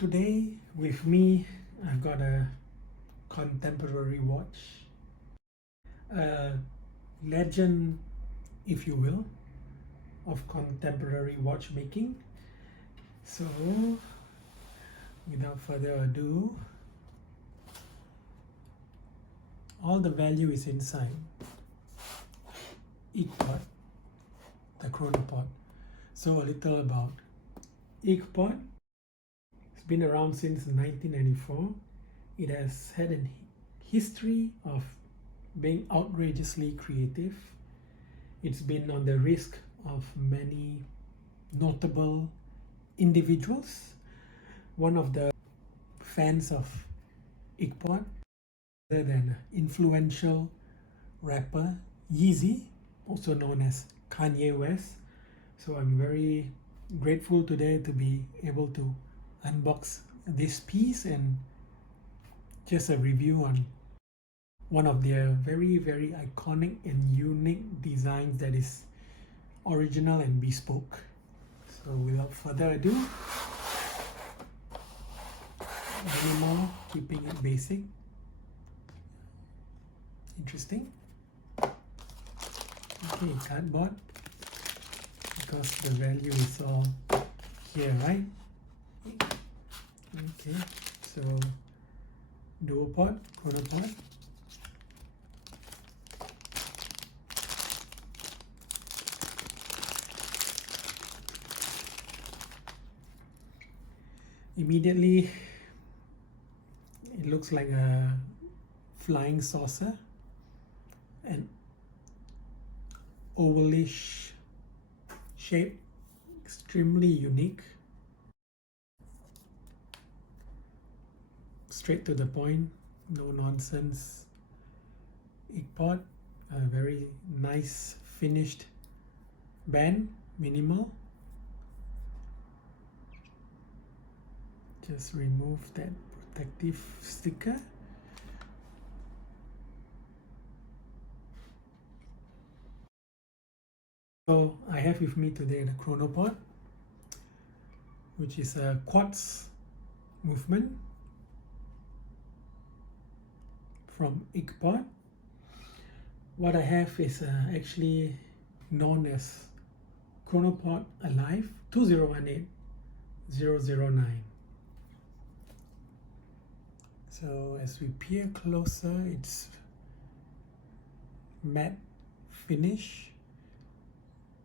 Today with me, I've got a contemporary watch, a legend, if you will, of contemporary watchmaking. So, without further ado, all the value is inside. Ikepod, the Chronopod. So a little about Ikepod. It's been around since 1994. It has had a history of being outrageously creative. It's been on the risk of many notable individuals. One of the fans of Ikepod, other than influential rapper Yezzy, also known as Kanye West. So I'm very grateful today to be able to unbox this piece and just a review on one of their very, very iconic and unique designs that is original and bespoke. So without further ado, minimal, keeping it basic. Interesting. Okay, cardboard, because the value is all here, right? Okay, so duopod, chronopod. Immediately, it looks like a flying saucer, an ovalish shape, extremely unique, straight to the point, no nonsense. Ikepod, a very nice finished band, minimal. Just remove that protective sticker. So I have with me today the Chronopod, which is a quartz movement from Ikepod. What I have is actually known as Chronopod Alive 2018-009. So as we peer closer, it's matte finish,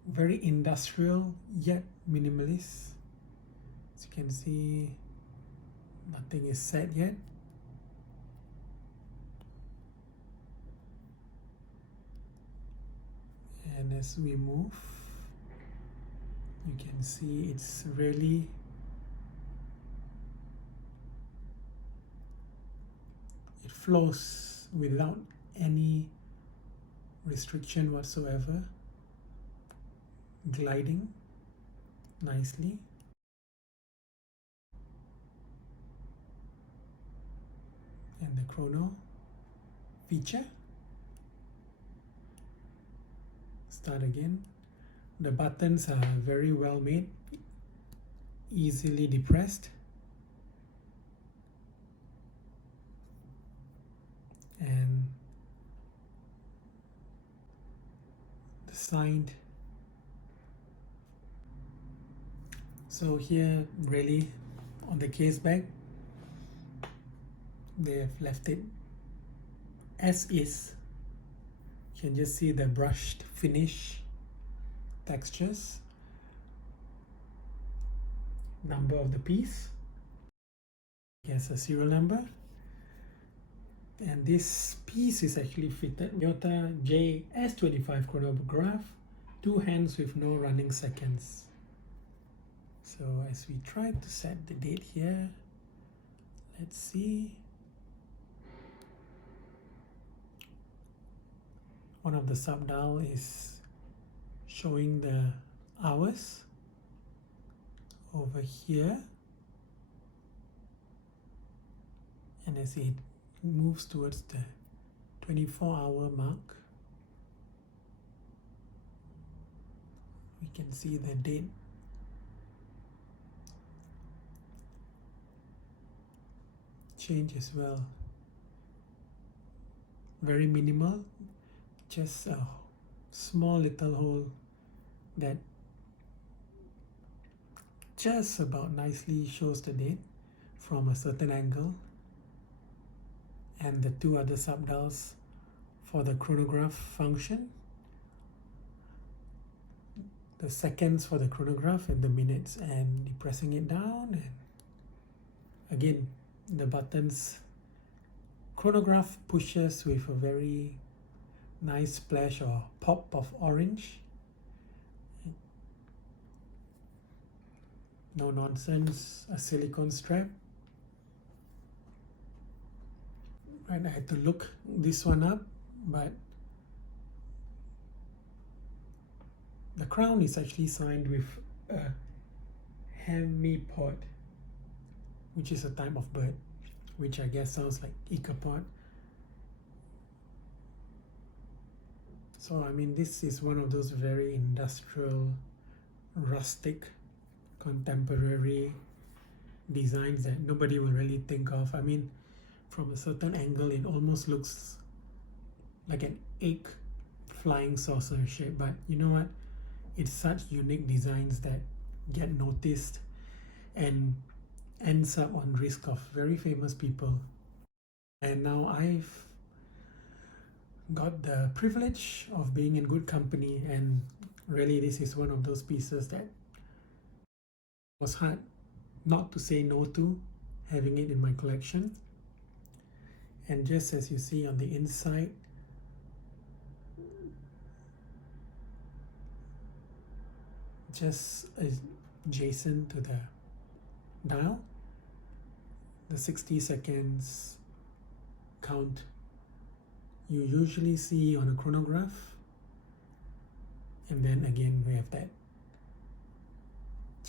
very industrial yet minimalist. As you can see, nothing is set yet. And as we move, you can see it's really it flows without any restriction whatsoever, gliding nicely. And the chrono feature. Start again. The buttons are very well made, easily depressed, and the side. So here, really, on the case back, they have left it as is. You can just see the brushed finish textures, number of the piece. Here's a serial number. And this piece is actually fitted Toyota JS25 chronograph, 2 hands with no running seconds. So as we try to set the date here, let's see. One of the sub-dial is showing the hours over here. And as it moves towards the 24-hour mark, we can see the date change as well. Very minimal, just a small little hole that just about nicely shows the date from a certain angle, and the two other subdials for the chronograph function, the seconds for the chronograph and the minutes, and pressing it down, and again the buttons. Chronograph pushes with a very nice splash or pop of orange. No nonsense, a silicone strap. Right, I had to look this one up, but the crown is actually signed with a hemipod, which is a type of bird, which I guess sounds like Ikepod. So I mean, this is one of those very industrial, rustic, contemporary designs that nobody will really think of. I mean, from a certain angle it almost looks like an egg flying saucer shape, but you know what, it's such unique designs that get noticed and ends up on risk of very famous people. And now I've got the privilege of being in good company, and really this is one of those pieces that was hard not to say no to having it in my collection. And just as you see on the inside, just adjacent to the dial, the 60 seconds count you usually see on a chronograph, and then again we have that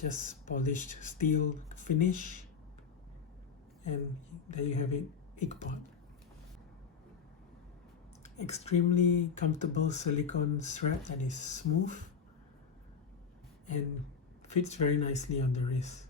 just polished steel finish, and there you have it, Ikepod. Extremely comfortable silicone strap that is smooth and fits very nicely on the wrist.